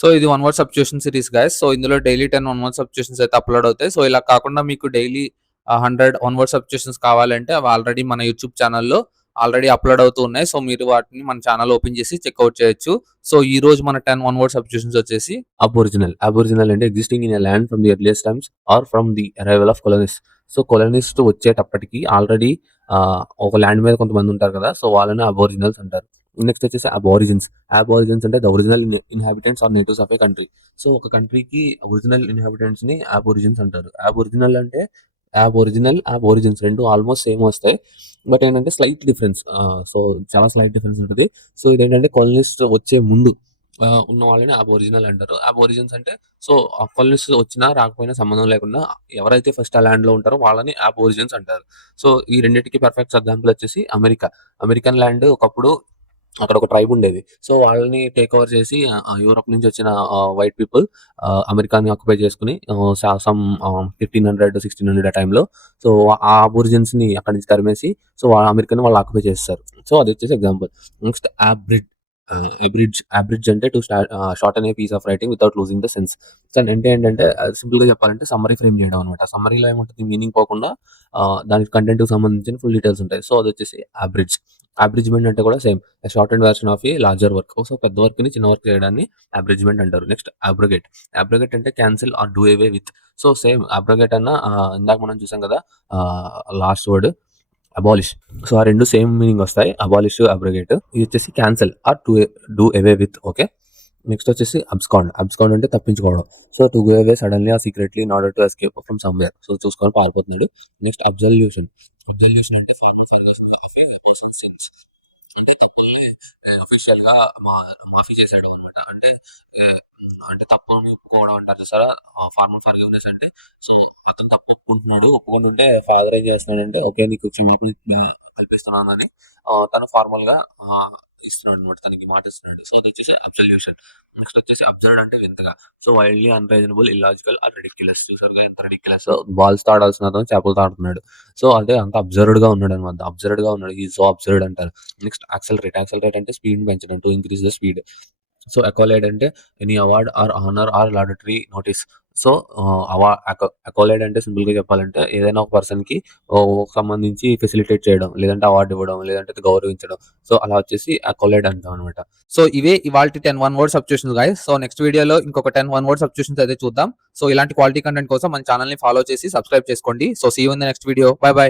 So ఇది one word substitution series guys. So ఇందులో daily 10 one word substitutions అయితే upload అవుతాయి. సో ఇలా కాకుండా మీకు డైలీ 100 వన్ వర్డ్ సబ్స్టిట్యూషన్స్ కావాలంటే అవి ఆల్రెడీ మన యూట్యూబ్ ఛానల్లో ఆల్రెడీ అప్లోడ్ అవుతూ ఉన్నాయి. సో మీరు వాటిని మన ఛానల్ ఓపెన్ చేసి చెక్అవుట్ చేయొచ్చు. సో ఈ రోజు మన 10 వన్ వర్డ్ సబ్స్టిట్యూషన్స్ వచ్చేసి అబోరిజినల్. అబోరిజినల్ అంటే existing in a land from the earliest times or from the arrival of colonist. So colonist వచ్చేటప్పటికి ఆల్రెడీ ఒక ల్యాండ్ మీద కొంతమంది ఉంటారు కదా, సో వాళ్ళని అబోరిజినల్స్ అంటారు. నెక్స్ట్ వచ్చేసి అబారిజిన్స్. అబారిజిన్స్ అంటే the original inhabitants or natives of a country. So ఒక కంట్రీకి ఒరిజినల్ ఇన్హాబిటెంట్స్ ని అబోరిజిన్స్ అంటారు. అబోరిజినల్ అంటే అబోరిజిన్స్ రెండు ఆల్మోస్ట్ సేమ్ వస్తాయి. బట్ ఏంటంటే స్లైట్ డిఫరెన్స్. సో చాలా స్లైట్ డిఫరెన్స్ ఉంటుంది. సో ఇదేంటంటే కొలనిస్ట్ వచ్చే ముందు ఉన్న వాళ్ళని అబోరిజినల్ అంటారు. అబోరిజిన్స్ అంటే సో కొలనిస్ట్ వచ్చినా రాకపోయినా సంబంధం లేకుండా ఎవరైతే ఫస్ట్ ఆ ల్యాండ్ లో ఉంటారో వాళ్ళని అబోరిజిన్స్ అంటారు. సో ఈ రెండింటికి పర్ఫెక్ట్ ఎగ్జాంపుల్ వచ్చేసి అమెరికన్ ల్యాండ్. ఒకప్పుడు అక్కడ ఒక ట్రైబ్ ఉండేది. సో వాళ్ళని టేక్ ఓవర్ చేసి యూరోప్ నుంచి వచ్చిన వైట్ పీపుల్ అమెరికాని ఆక్యుపై చేసుకుని సమ్ 1500-1600 ఆ టైంలో సో ఆ అబోరిజిన్స్ ని అక్కడి నుంచి తరిమేసి సో అమెరికన్ వాళ్ళు ఆక్యుపై చేస్తారు. సో అది వచ్చేసి ఎగ్జాంపుల్. నెక్స్ట్ అబ్రిడ్జ్ అంటే to shorten a piece of writing without losing the sense. So అంటే ఏంటంటే సింపుల్ గా చెప్పాలంటే సమ్మరీ ఫ్రేమ్ చేయడం అనమాట. సమ్మరీలో ఏముంటుంది, మీనింగ్ పోకుండా దానికి కంటెంట్ కి సంబంధించిన ఫుల్ డీటెయిల్స్ ఉంటాయి. సో అది వచ్చేసి అబ్రిడ్జ్. అబ్రిడ్జ్మెంట్ అంటే కూడా same short and version of a larger work. So పెద్ద వర్క్ ని చిన్న వర్క్ చేయడాన్ని అబ్రిడ్జ్మెంట్ అంటారు. నెక్స్ట్ అబ్రోగేట్ అంటే cancel or do away with. So same abrogate అన్న ఇందాక మనం చూసాం కదా లాస్ట్ వర్డ్ అబాలిష్. సో ఆ రెండు సేమ్ మీనింగ్ వస్తాయి, అబాలిష్ అబ్రోగేట్. ఇది వచ్చేసి cancel or to do away with. Okay. Next వచ్చేసి అబ్స్కాండ్ అంటే తప్పించుకోవడం. So to go away suddenly or secretly in order to escape from somewhere. So చూసుకొని పారిపోతున్నాడు. నెక్స్ట్ అబ్జల్యూషన్ అంటే formal forgiveness of a person sins. అంటే తప్పుల్ని official గా మాఫీ చేశాడు అనమాట. అంటే తప్పుని ఒప్పుకోవడం అంటారు సార్. ఫార్మల్ ఫర్గివ్నెస్ అంటే సో అతను తప్పు ఒప్పుకుంటుంటే ఫాదర్ ఏం చేస్తున్నాడంటే ఓకే నీకు క్షమాపణ కల్పిస్తున్నాను అని తను ఫార్మల్ గా ఇస్తున్నాడు అనమాట, తనకి మాట ఇస్తున్నాడు. సో అది వచ్చేసి అబ్సల్యూషన్. నెక్స్ట్ వచ్చేసి అబ్జర్వ్డ్ అంటే వింతగా. So wildly unreasonable, illogical or ridiculous. చూసారుగా ఎంత రెడిక్యులస్. బాల్స్ తాడాల్సిన అతను చేపలు తాడుతున్నాడు. సో అంటే అంత అబ్జర్వ్డ్ గా ఉన్నాడు అనమాట. ఈ సో అబ్జర్వ్డ్ అంటారు. నెక్స్ట్ యాక్సలరేట్ అంటే స్పీడ్ పెంచడం, to increase the speed. So accolade అంటే any award or honour or laudatory notice. So accolade అంటే సింపుల్ గా చెప్పాలంటే ఏదైనా ఒక పర్సన్ కి సంబంధించి ఫెసిలిటేట్ చేయడం, లేదంటే అవార్డు ఇవ్వడం, లేదంటే గౌరవించడం. సో అలా వచ్చేసి అకాలైడ్ అంటాం అనమాట. సో ఇవే ఇవాల్టి 10 one word substitutions guys. So next వీడియోలో ఇంకొక 10 వన్ వర్డ్ సబ్స్టిట్యూషన్స్ అయితే చూద్దాం. సో ఇలాంటి క్వాలిటీ కంటెంట్ కోసం మన ఛానల్ ని ఫాలో చేసి సబ్స్క్రైబ్ చేసుకోండి. So see you in the next video. Bye by.